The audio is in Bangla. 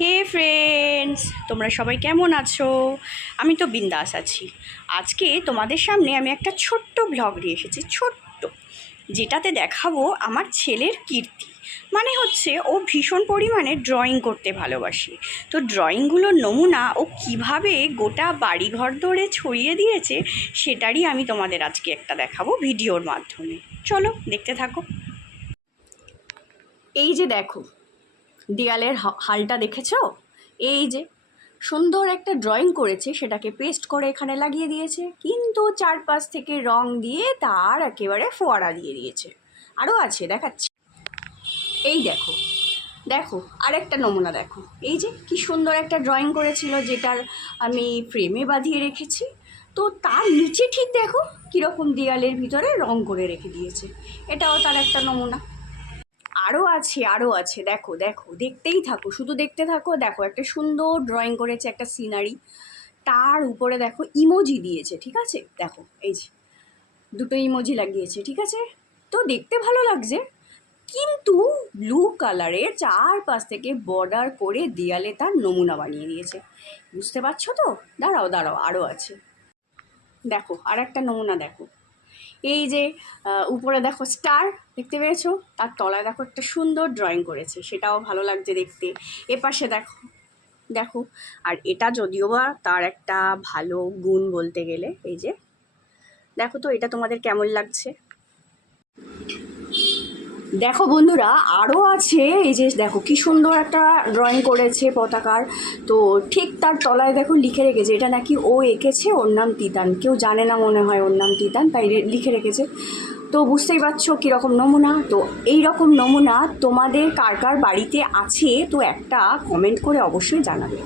হে ফ্রেন্ডস তোমরা সবাই কেমন আছো? আমি তো বিন্দাস আছি। আজকে তোমাদের সামনে আমি একটা ছোট্ট ব্লগ নিয়ে এসেছি, ছোট্ট, যেটাতে দেখাবো আমার ছেলের কীর্তি। মানে হচ্ছে, ও ভীষণ পরিমাণে ড্রয়িং করতে ভালোবাসে। তো ড্রয়িংগুলোর নমুনা ও কীভাবে গোটা বাড়িঘর ধরে ছড়িয়ে দিয়েছে, সেটারই আমি তোমাদের আজকে একটা দেখাবো ভিডিওর মাধ্যমে। চলো, দেখতে থাকো। এই যে দেখো দেয়ালের হালটা দেখেছ? এই যে, সুন্দর একটা ড্রয়িং করেছে, সেটাকে পেস্ট করে এখানে লাগিয়ে দিয়েছে, কিন্তু চারপাশ থেকে রং দিয়ে তার একেবারে ফোয়ারা দিয়ে দিয়েছে। আরও আছে, দেখাচ্ছি। এই দেখো দেখো, আরেকটা নমুনা দেখো। এই যে, কি সুন্দর একটা ড্রয়িং করেছিল, যেটার আমি ফ্রেমে বাঁধিয়ে রেখেছি। তো তার নিচে ঠিক দেখো, কীরকম দেয়ালের ভিতরে রং করে রেখে দিয়েছে। এটাও তার একটা নমুনা। আরও আছে আরও আছে। দেখো দেখো, দেখতেই থাকো, শুধু দেখতে থাকো, দেখো, একটা সুন্দর ড্রয়িং করেছে একটা সিনারি তার উপরে দেখো ইমোজি দিয়েছে, ঠিক আছে? দেখো, এই যে, দুটো ইমোজি লাগিয়েছে, ঠিক আছে? তো দেখতে ভালো লাগছে, কিন্তু ব্লু কালারের চারপাশ থেকে বর্ডার করে দেয়ালে তার নমুনা বানিয়ে দিয়েছে। বুঝতে পারছ তো? দাঁড়াও দাঁড়াও আরও আছে। দেখো আর একটা নমুনা দেখো। এই যে উপরে দেখো স্টার দেখতে পেয়েছ? তার তলায় দেখো একটা সুন্দর ড্রয়িং করেছে, সেটাও ভালো লাগছে দেখতে। এপাশে দেখো দেখো, আর এটা যদিও বা তার একটা ভালো গুণ বলতে গেলে, এই যে। দেখো তো, এটা তোমাদের কেমন লাগছে? দেখো বন্ধুরা আরও আছে, এই যে দেখো কি সুন্দর একটা ড্রয়িং করেছে পতাকার। তো ঠিক তার তলায় দেখো লিখে রেখেছে, এটা নাকি ও এঁকেছে, ওর নাম তিতান। কেউ জানে না মনে হয় ওর নাম তিতান, তাই লিখে রেখেছে। তো বুঝতেই পারছ কীরকম নমুনা? তো এই রকম নমুনা তোমাদের কার কার বাড়িতে আছে, তো একটা কমেন্ট করে অবশ্যই জানাবে।